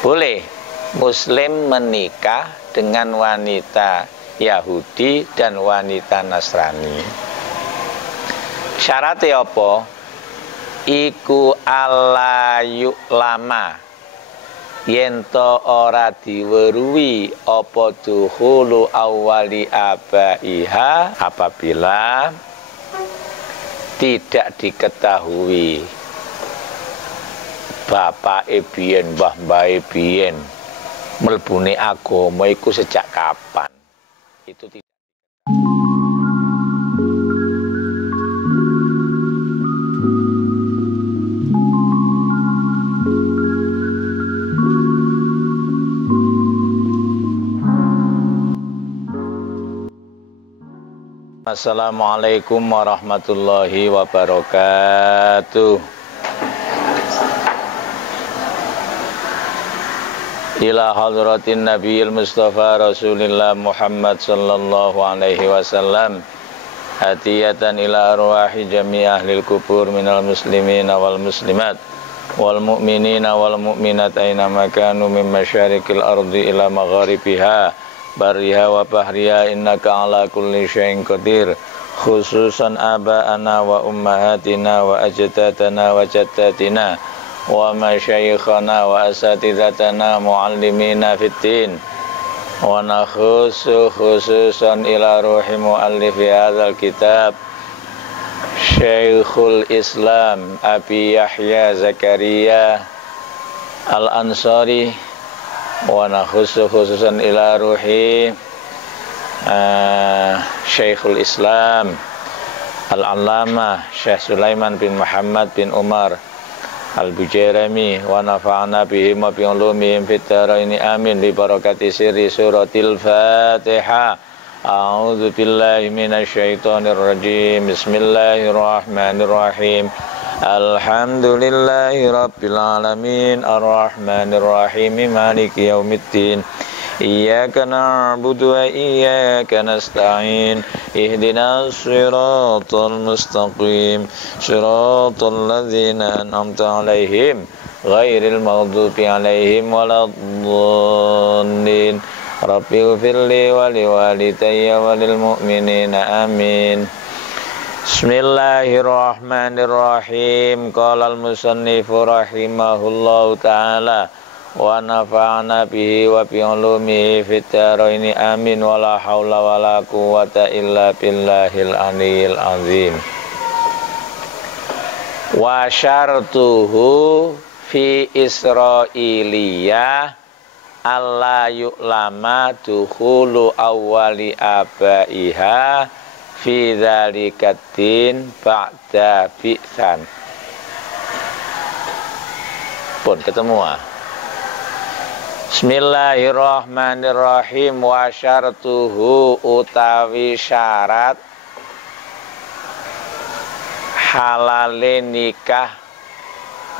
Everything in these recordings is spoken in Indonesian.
Boleh Muslim menikah dengan wanita Yahudi dan wanita Nasrani. Syaratnya apa? Iku alla yu'lama, yento ora diweruhi apa duhulu awali abaiha, apabila tidak diketahui bapak ebien, mbah ebien melbune agama iku sejak kapan. Itu tidak. Assalamualaikum warahmatullahi wabarakatuh. Ila hadratin Nabiyil Mustafa Rasulillah Muhammad sallallahu alaihi wasallam, hadiyatan ila arwahi jami' ahlil kubur minal muslimina wal muslimat wal mu'minina wal mu'minat aina makanu min masyarikil ardi ila magharibiha bariha wa bahriha innaka ala kulli syai'in qadir, khususan aba'ana wa ummahatina wa ajdadana wa jaddatina wa masyayikhana wa asatidatana muallimina fiddin, wa khususan ila ruhi muallifi hadzal kitab Syekhul Islam Abi Yahya Zakaria Al-Ansari, wa khususan ila ruhi Syekhul Islam Al-Allamah Syekh Sulaiman bin Muhammad bin Umar Al-Bujairami, wa nafa'ana bihim wa bi'ulumihim fid dharaini amin bi barakati sirri suratil Fatihah. A'udzu billahi minasyaitonir rajim. Bismillahirrahmanirrahim. Alhamdulillahi rabbil alamin arrahmanir rahim maliki yaumiddin. Iyyaka na'budu wa iyyaka nasta'in. Ihdinas siratal mustaqim, siratal ladzina an'amta 'alaihim ghairil maghdubi 'alaihim waladdallin. Rabbighfirli wa liwalidayya wa lil mu'minina amin. Bismillahirrahmanirrahim. Qala al-musannifu rahimahullahu ta'ala wa nafa'ana bihi wa bi ulumihi fid dharaini amin wa la haula wa la quwwata illa billahil aliyyil azim. Wa syartuhu fi Israiliyah alla yu'lama dukhulu awwali abaiha fi dzalikatin ba'da bi'san. Pun ketemu Bismillahirrahmanirrahim. Wa syartuhu utawi syarat halale nikah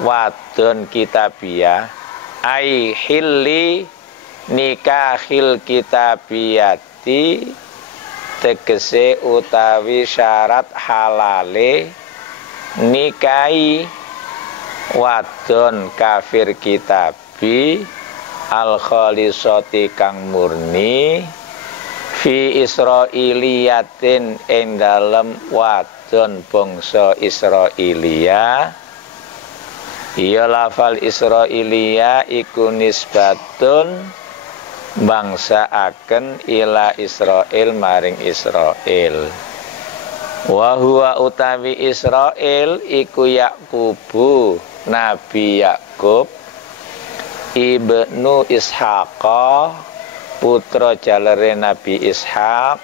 wadon kitabiah, ai hilli nikahil kitabiyati, tegese utawi syarat halale nikahi wadon kafir kitabi al-khalisati kang murni fi Israiliyatin ing dalem wadon bangsa Israilia. Iya lafal Israilia iku nisbatun bangsa aken ila Israel maring Israel. Wa huwa utawi Israel iku Yaqubu Nabi Yakub ibnu Ishaqa putra jalere Nabi Ishaq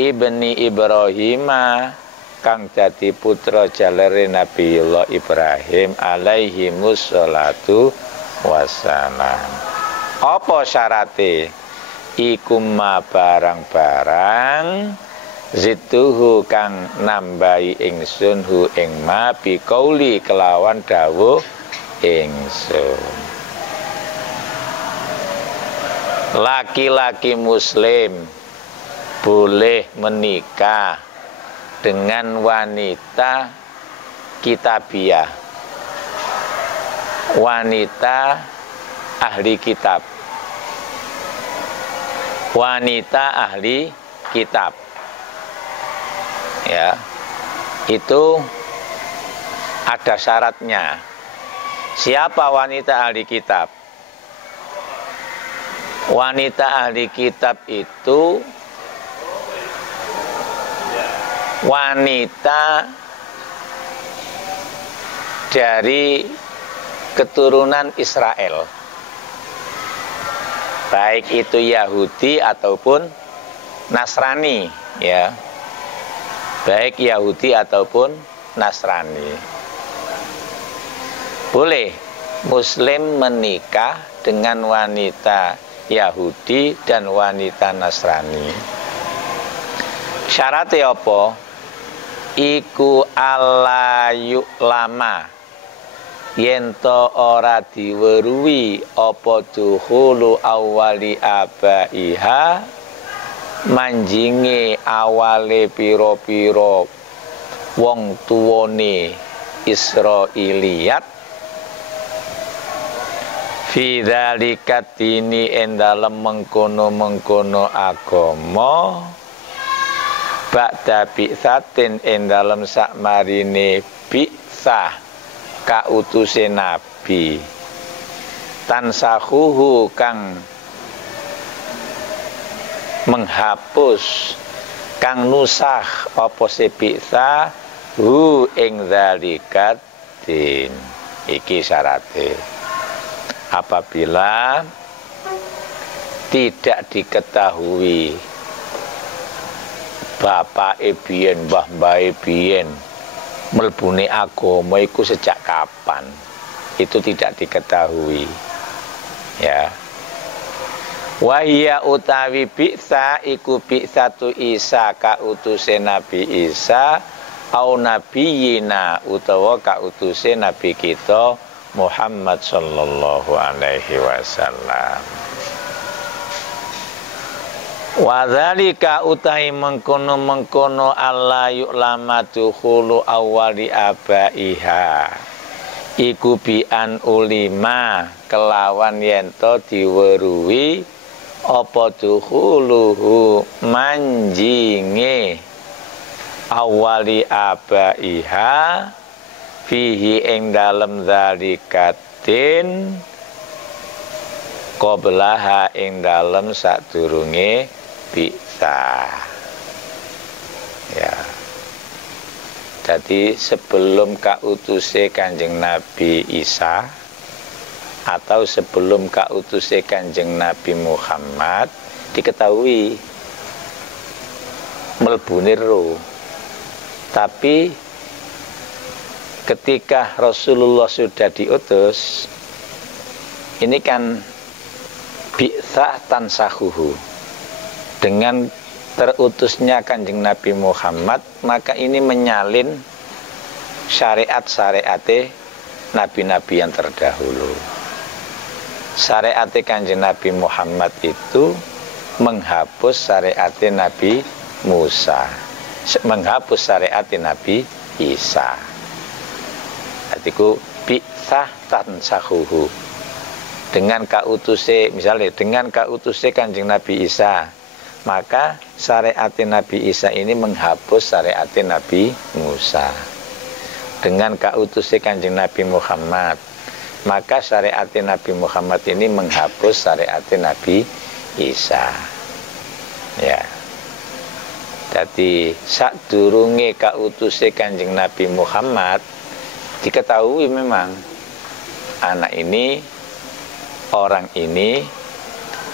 ibni Ibrahima kang dadi putra jalere Nabiullah Ibrahim alaihi musholatu wassalam. Apa syarate? Iku ma barang-barang zituhu kang nambahi ingsun hu ing ma bi qauli kelawan dawuh ingsun. Laki-laki muslim boleh menikah dengan wanita kitabiah, wanita ahli kitab. Wanita ahli kitab. Ya. Itu ada syaratnya. Siapa wanita ahli kitab? Wanita ahli kitab itu wanita dari keturunan Israel, baik itu Yahudi ataupun Nasrani, ya, baik Yahudi ataupun Nasrani. Boleh Muslim menikah dengan wanita Yahudi dan wanita Nasrani. Syaratnya apa? Iku ala yu'lama, yento ora diweruhi apa duhulu awali abaiha, manjinge awale piro-piro wong tuwone Israiliyat, fi dzalika dini endalem mengkono-mengkono agama, ba'da bi'satin endalem sakmarine bi'sah kautuse nabi, tansahuhu kang menghapus, kang nusah apa bi'sah hu ing dzalika din. Iki syaratnya. Apabila tidak diketahui bapak biyen, mbah biyen mlebune agama iku sejak kapan, itu tidak diketahui, ya. Wahia utawi bi'sa iku bi'satu Isa ka utuse Nabi Isa, au nabiyina utawa ka utuse Nabi kita Muhammad sallallahu alaihi wasallam. Wadzalika utahi mengkono-mengkono alla yu'lama dukhulu awali abaiha, iku bi'an ulima kelawan yento diweruhi apa dukhuluhu manjinge awali abaiha fihi ing dalem zalikatin qablaha ing dalem sadurunge bisa, ya. Jadi sebelum kautuse Kanjeng Nabi Isa atau sebelum kautuse Kanjeng Nabi Muhammad diketahui mlebune ro. Tapi ketika Rasulullah sudah diutus, ini kan bi'sa tansahuhu, dengan terutusnya Kanjeng Nabi Muhammad, maka ini menyalin syariat-syariate nabi-nabi yang terdahulu. Syariat Kanjeng Nabi Muhammad itu menghapus syariat Nabi Musa, menghapus syariat Nabi Isa. Artiku bi'sah tansahuhu, dengan kautuse, misalnya dengan kautuse Kanjeng Nabi Isa, maka syariat Nabi Isa ini menghapus syariat Nabi Musa. Dengan kautuse Kanjeng Nabi Muhammad, maka syariat Nabi Muhammad ini menghapus syariat Nabi Isa, ya. Jadi sadurunge kautuse Kanjeng Nabi Muhammad diketahui memang anak ini, orang ini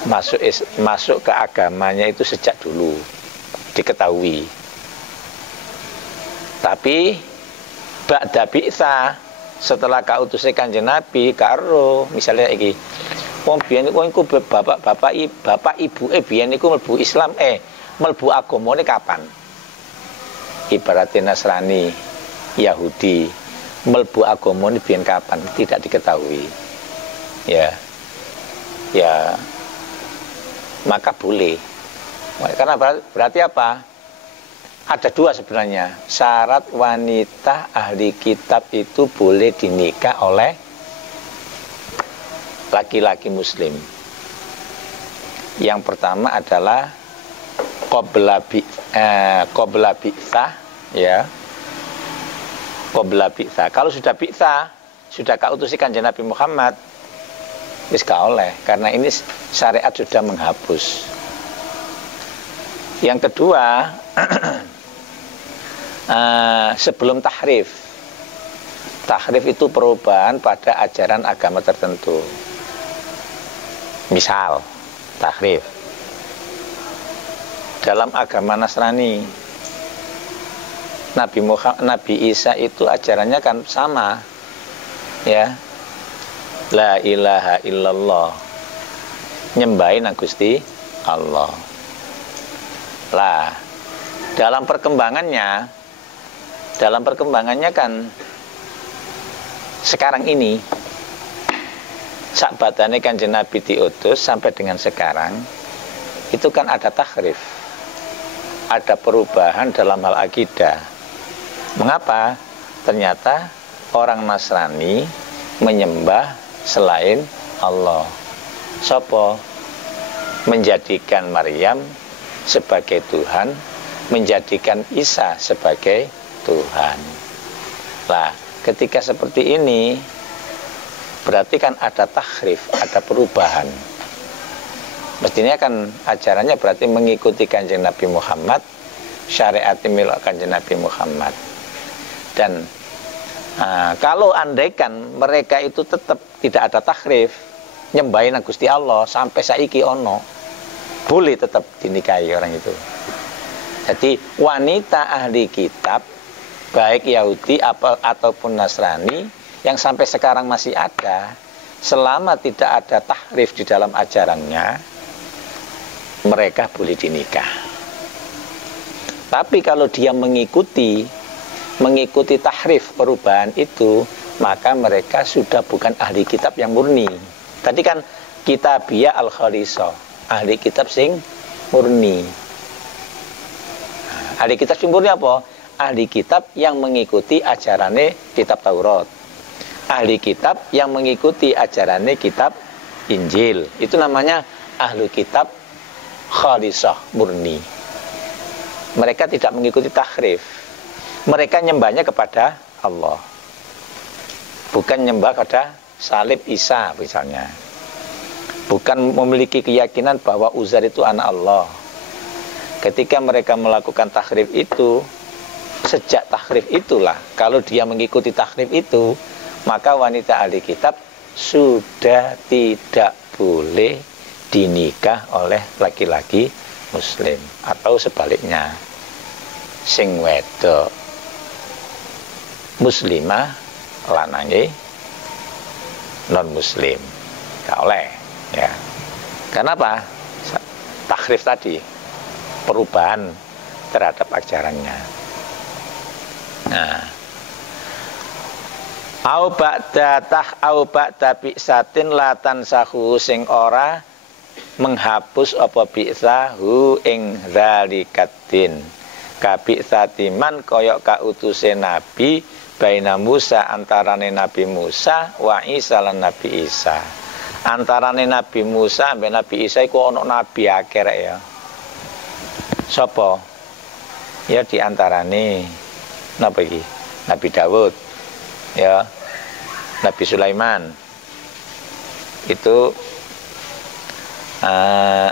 masuk ke agamanya itu sejak dulu diketahui. Tapi ba'da bi'sa, setelah kautuse Kanjeng Nabi karo misalnya iki wong biyen iku bapak ibu biyen iku mlebu Islam mlebu agamane kapan? Ibaratnya Nasrani, Yahudi mlebu agamane biyen kapan? Tidak diketahui. Ya. Maka boleh. Karena berarti apa? Ada dua sebenarnya. Syarat wanita ahli kitab itu boleh dinikah oleh laki-laki muslim. Yang pertama adalah qabla bi'tsah, ya. Qabla bi'tsah. Kalau sudah bi'tsah, sudah kautusi Kanjeng Nabi Muhammad, wis gak oleh, karena ini syariat sudah menghapus. Yang kedua, sebelum tahrif. Tahrif itu perubahan pada ajaran agama tertentu. Misal, tahrif dalam agama Nasrani, Nabi Isa itu ajarannya kan sama, ya, la ilaha illallah, nyembahin Gusti Allah. Lah, dalam perkembangannya kan sekarang ini, sakbatane Kanjeng Nabi diutus sampai dengan sekarang, itu kan ada tahrif, ada perubahan dalam hal akidah. Mengapa? Ternyata orang Nasrani menyembah selain Allah. Sopo? Menjadikan Maryam sebagai Tuhan, menjadikan Isa sebagai Tuhan. Lah, ketika seperti ini, berarti kan ada tahrif, ada perubahan. Mestinya kan ajarannya berarti mengikuti Kanjeng Nabi Muhammad, syariat milik Kanjeng Nabi Muhammad. Dan kalau andaikan mereka itu tetap tidak ada tahrif, nyembahin Gusti Allah sampai saiki ono, boleh tetap dinikahi orang itu. Jadi wanita ahli kitab, baik Yahudi ataupun Nasrani, yang sampai sekarang masih ada, selama tidak ada tahrif di dalam ajarannya, mereka boleh dinikah. Tapi kalau dia mengikuti tahrif, perubahan itu, maka mereka sudah bukan ahli kitab yang murni. Tadi kan kitabiyah al-khalisah, ahli kitab sing murni. Ahli kitab sing murni apa? Ahli kitab yang mengikuti ajarannya kitab Taurat, ahli kitab yang mengikuti ajarannya kitab Injil. Itu namanya ahli kitab khalisah, murni. Mereka tidak mengikuti tahrif. Mereka nyembahnya kepada Allah, bukan nyembah pada salib Isa misalnya. Bukan memiliki keyakinan bahwa Uzair itu anak Allah. Ketika mereka melakukan tahrif itu, sejak tahrif itulah, kalau dia mengikuti tahrif itu, maka wanita ahli kitab sudah tidak boleh dinikah oleh laki-laki muslim. Atau sebaliknya, sing wedok muslimah lanange non muslim gak oleh, ya. Kenapa? Tahrif tadi, perubahan terhadap ajarannya. Nah, au ba'da bi'satin latan sahu, sing ora menghapus apa bi'sahu ing zalikatin, ka bi'satiman koyok ka utuse Nabi baina Musa, antarane Nabi Musa wa Isa lan Nabi Isa. Antarane Nabi Musa sampai Nabi Isa iku ana nabi akhir ya. Sapa? Ya diantarane napa iki? Nabi Daud, ya, Nabi Sulaiman. Itu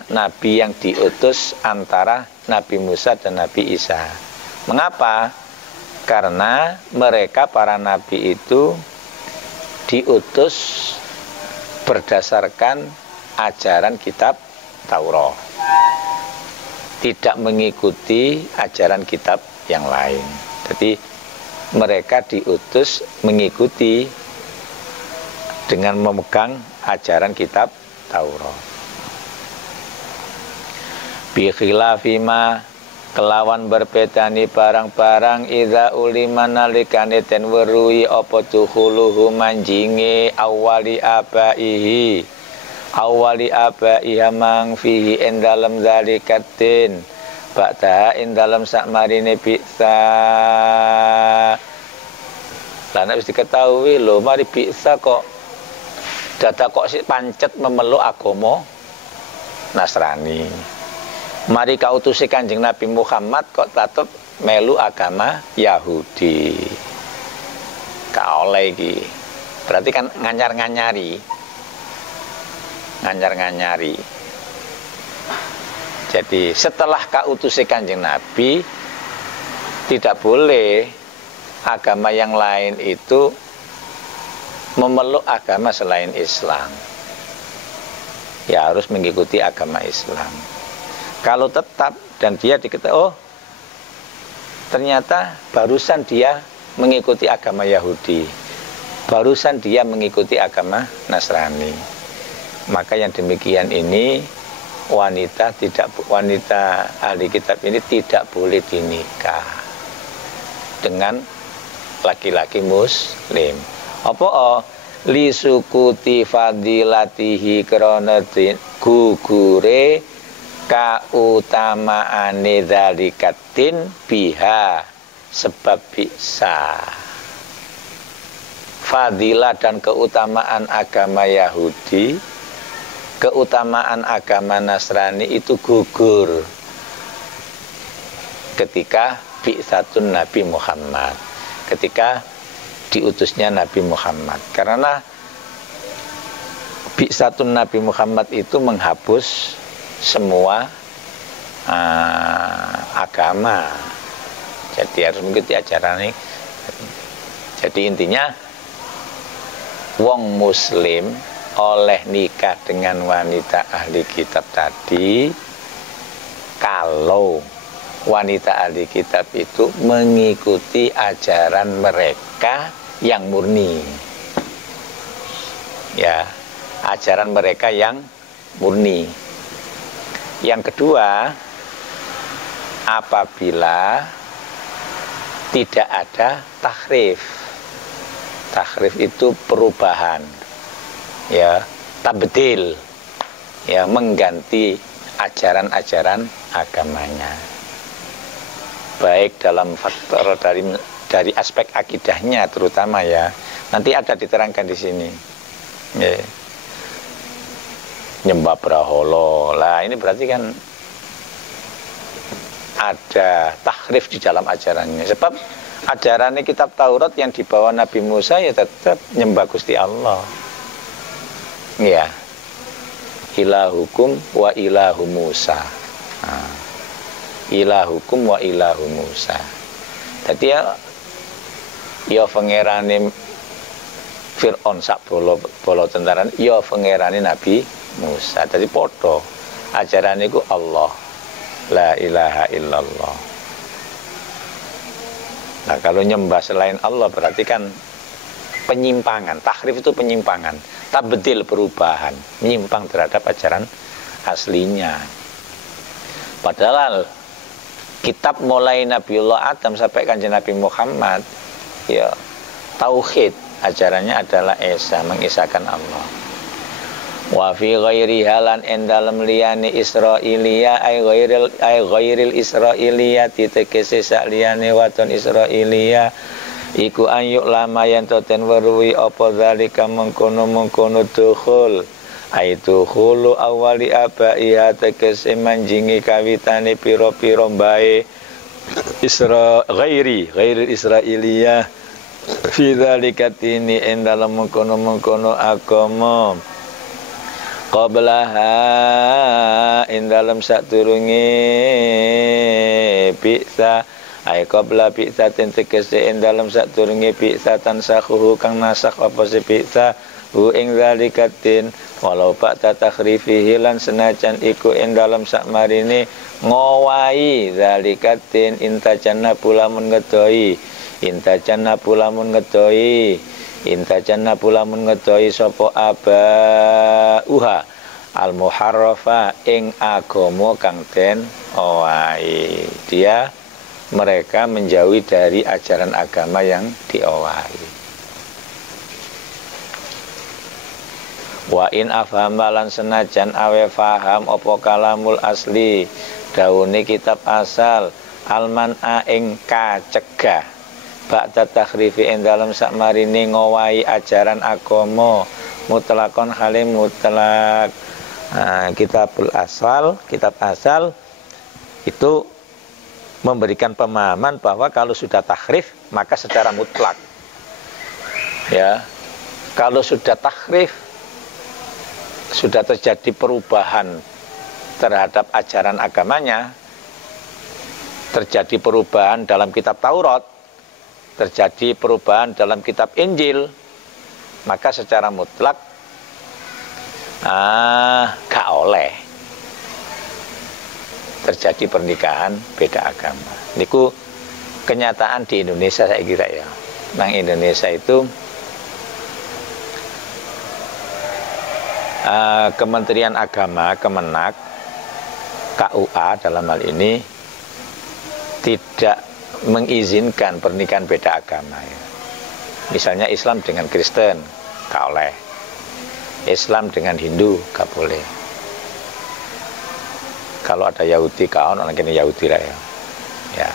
nabi yang diutus antara Nabi Musa dan Nabi Isa. Mengapa? Karena mereka para nabi itu diutus berdasarkan ajaran kitab Taurat, tidak mengikuti ajaran kitab yang lain. Jadi mereka diutus mengikuti dengan memegang ajaran kitab Taurat. Bi khilafima, kelawan berbedani barang-barang idza ulima nalikane den weruhi apa dukhuluhu manjinge awali abaihi mang fihi ing dalem zalikatin ba'da ing dalem sakmarine bisa. Lah nek wis diketahui lho mari bisa kok dadak kok sik pancet memeluk agama Nasrani. Mari kautusi Kanjeng Nabi Muhammad kok tetep melu agama Yahudi. Ka oleh iki. Berarti kan nganyar-nganyari. Nganyar-nganyari. Jadi setelah kautusi Kanjeng Nabi, tidak boleh agama yang lain itu memeluk agama selain Islam. Ya harus mengikuti agama Islam. Kalau tetap dan dia diketahui, oh ternyata barusan dia mengikuti agama Yahudi, barusan dia mengikuti agama Nasrani, maka yang demikian ini wanita ahli kitab ini tidak boleh dinikah dengan laki-laki muslim. Apa li sukuti fadilatihi krana gugure kautamaane dzalikatin biha sebab bisa. Fadilah dan keutamaan agama Yahudi, keutamaan agama Nasrani itu gugur ketika bi'tsatun Nabi Muhammad, ketika diutusnya Nabi Muhammad. Karena bi'tsatun Nabi Muhammad itu menghapus semua agama. Jadi harus mengikuti ajaran ini. Jadi intinya wong muslim oleh nikah dengan wanita ahli kitab tadi kalau wanita ahli kitab itu mengikuti ajaran mereka yang murni. Ya, ajaran mereka yang murni. Yang kedua, apabila tidak ada tahrif. Tahrif itu perubahan. Ya, tabdil. Ya, mengganti ajaran-ajaran agamanya. Baik dalam faktor dari aspek akidahnya terutama ya. Nanti ada diterangkan di sini. Ya. Nyembah braholo. Lah ini berarti kan ada tahrif di dalam ajarannya. Sebab ajarannya kitab Taurat yang dibawa Nabi Musa ya tetap nyembah Gusti Allah. Ya. Ilahukum wa ilahu Musa. Nah. Ilahukum wa ilahu Musa. Jadi ya pangerane Fir'aun sak bolo tentara ya pangerane Nabi Musa. Jadi podo ajaran itu Allah, la ilaha illallah. Nah kalau nyembah selain Allah berarti kan penyimpangan. Tahrif itu penyimpangan, tabdil perubahan, menyimpang terhadap ajaran aslinya. Padahal kitab mulai Nabiullah Adam sampai Kanjeng Nabi Muhammad ya tauhid, ajarannya adalah esa, mengesahkan Allah. Wa fi ghairi halan en dalam liyane Israiliyah ay ghairil Israiliyah tegese sak liyane waton Israiliyah iku anyuk lama yen toten weruhi apa zalika mengkono-mengkono dukhul ay dukhulu awali abaiha tegese manjingi kawitane pira-pira bae ghairil Israiliyah fi zalika tini en dalam mengkono-mengkono agama qablaha in dalam saturunge bi'sa ay qabla bi'satin tegese in dalam saturunge bi'satan sakhuhu kang nasak apa si bi'sa hu ing zalikatin walau ba'da takhrifihi lan senajan iku in dalam sakmarine ngowahi zalikatin intajanna pulamun ngedoi intajanna pulamun ngedoi intajanna pulamun ngedoi sapa aba uha al muharrafa ing agama kang den owahi. Dia mereka menjauhi dari ajaran agama yang diowahi. Wa in afhama lan senajan awe faham apa kalamul asli daune kitab asal alman'a ing kacegah ba'da takhrifi ing dalem sakmarine ngowahi ajaran agama mutlakon halim mutlak. Kitab asal itu memberikan pemahaman bahwa kalau sudah tahrif maka secara mutlak, ya, kalau sudah tahrif, sudah terjadi perubahan terhadap ajaran agamanya, terjadi perubahan dalam kitab Taurat, terjadi perubahan dalam kitab Injil, maka secara mutlak gak oleh terjadi pernikahan beda agama. Niku kenyataan di Indonesia saya kira ya. Nang Indonesia itu Kementerian Agama, Kemenak, KUA dalam hal ini tidak mengizinkan pernikahan beda agama ya. Misalnya Islam dengan Kristen gak oleh, Islam dengan Hindu gak boleh. Kalau ada Yahudi kawan orang kini Yahudi lah ya.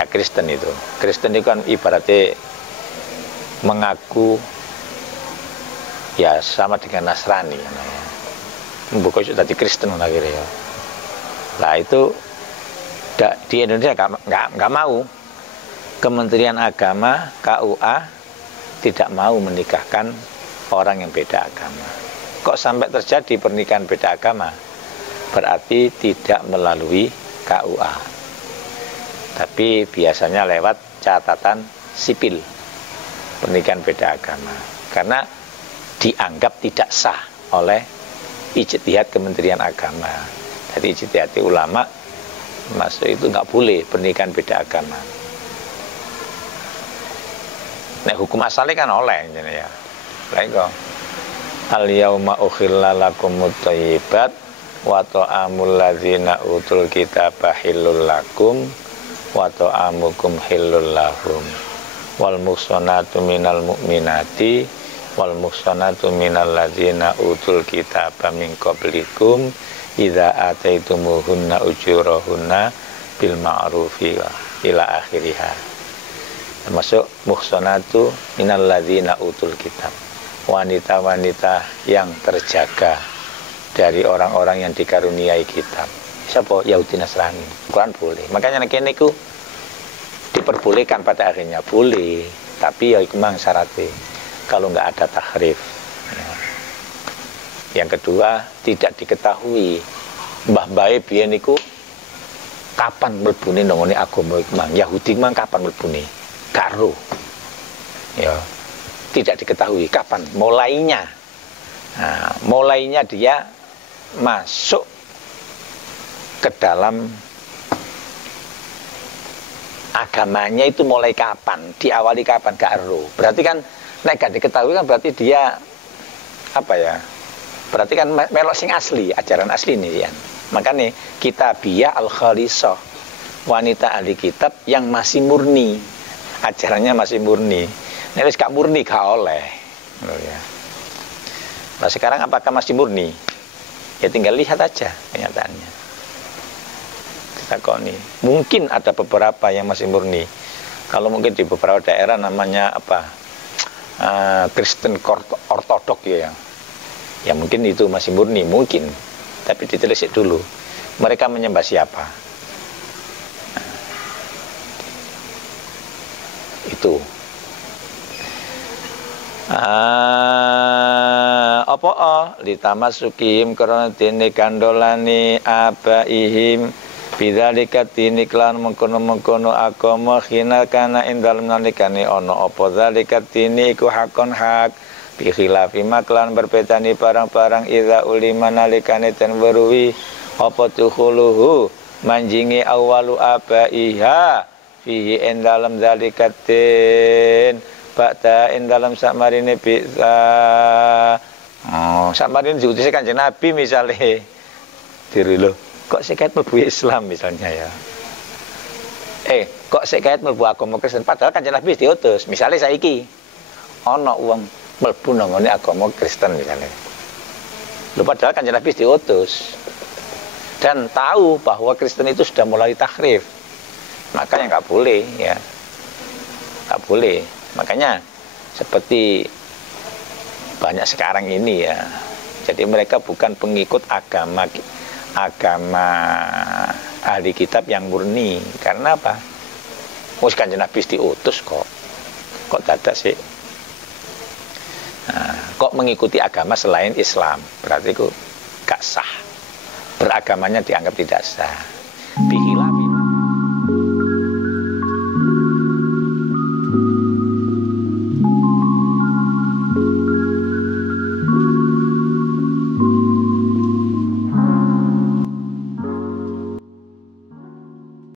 Ya Kristen itu. Kristen itu kan ibaratnya mengaku ya sama dengan Nasrani ya. Bukan sudah di Kristen akhirnya ya. Nah itu di Indonesia nggak mau. Kementerian Agama KUA tidak mau menikahkan orang yang beda agama. Kok sampai terjadi pernikahan beda agama? Berarti tidak melalui KUA, tapi biasanya lewat catatan sipil pernikahan beda agama, karena dianggap tidak sah oleh ijtihad Kementerian Agama. Jadi ijtihad ulama masuk itu nggak boleh pernikahan beda agama. Nah hukum asalnya kan oleh ya. Baik kok. Al yauma ukhilla lakumut thayyibat wa ta'amul ladzina utul kitaba hillul lakum wa ta'amukum hillul lahum wal muhsanatu minal mu'minati wal muhsanatu minal ladzina utul kitaba min qablikum idza ataitumuhunna ujurahunna bil ma'rufi ila akhiriha. Termasuk muhsanatu minal ladzina utul kitab, wanita-wanita yang terjaga dari orang-orang yang dikaruniai kitab. Siapa? Yahudi Nasrani. Quran boleh. Makanya kene niku diperbolehkan pada akhirnya boleh, tapi ya iku mang syaratnya kalau nggak ada tahrif. Ya. Yang kedua, tidak diketahui mbah bae biyen niku kapan mlebune nang agama iku mang. Yahudi mang kapan mlebune? Karo. Ya. Tidak diketahui kapan mulainya. Nah, mulainya dia masuk ke dalam agamanya itu mulai kapan, diawali kapan, karo. Berarti kan nek gak diketahui kan berarti dia apa ya? Berarti kan melok sing asli, ajaran asli nih ya. Makanya kitabiyah al-khalisah, wanita ahli kitab yang masih murni, ajarannya masih murni. Nek wis gak murni gak oleh. Oh ya. Nah sekarang apakah masih murni? Ya tinggal lihat aja kenyataannya. Kita koni. Mungkin ada beberapa yang masih murni. Kalau mungkin di beberapa daerah namanya apa? Kristen ortodok ya. Ya mungkin itu masih murni, mungkin. Tapi ditelisik dulu. Mereka menyembah siapa? Nah, itu. Apa litamasukim karena dene kandolani abaihim bidzalika tiniklan mengkono-mengkono agama khina kana ing dalem nalikane ana apa zalika tini iku hakon hak bi khilafi maklan berbedani barang-barang idza ulima nalikane ten weruhi apa tukhuluhu manjingi awalu abaiha fihi ing dalem zalika tin ba'da in dalam sakmarine bisa sakmarine diutus Kanjeng Nabi misalnya diri lo kok sekait mlebu Islam misalnya ya kok sekait mlebu agama Kristen padahal Kanjeng Nabi diutus misalnya saiki ana wong mlebu nang agama Kristen misalnya lho padahal Kanjeng Nabi diutus dan tahu bahwa Kristen itu sudah mulai tahrif makanya nggak boleh ya nggak boleh. Makanya seperti banyak sekarang ini ya. Jadi mereka bukan pengikut agama ahli kitab yang murni. Karena apa? Wis Kanjeng Nabi diutus kok dadak sih. Nah, kok mengikuti agama selain Islam? Berarti itu gak sah. Beragamanya dianggap tidak sah.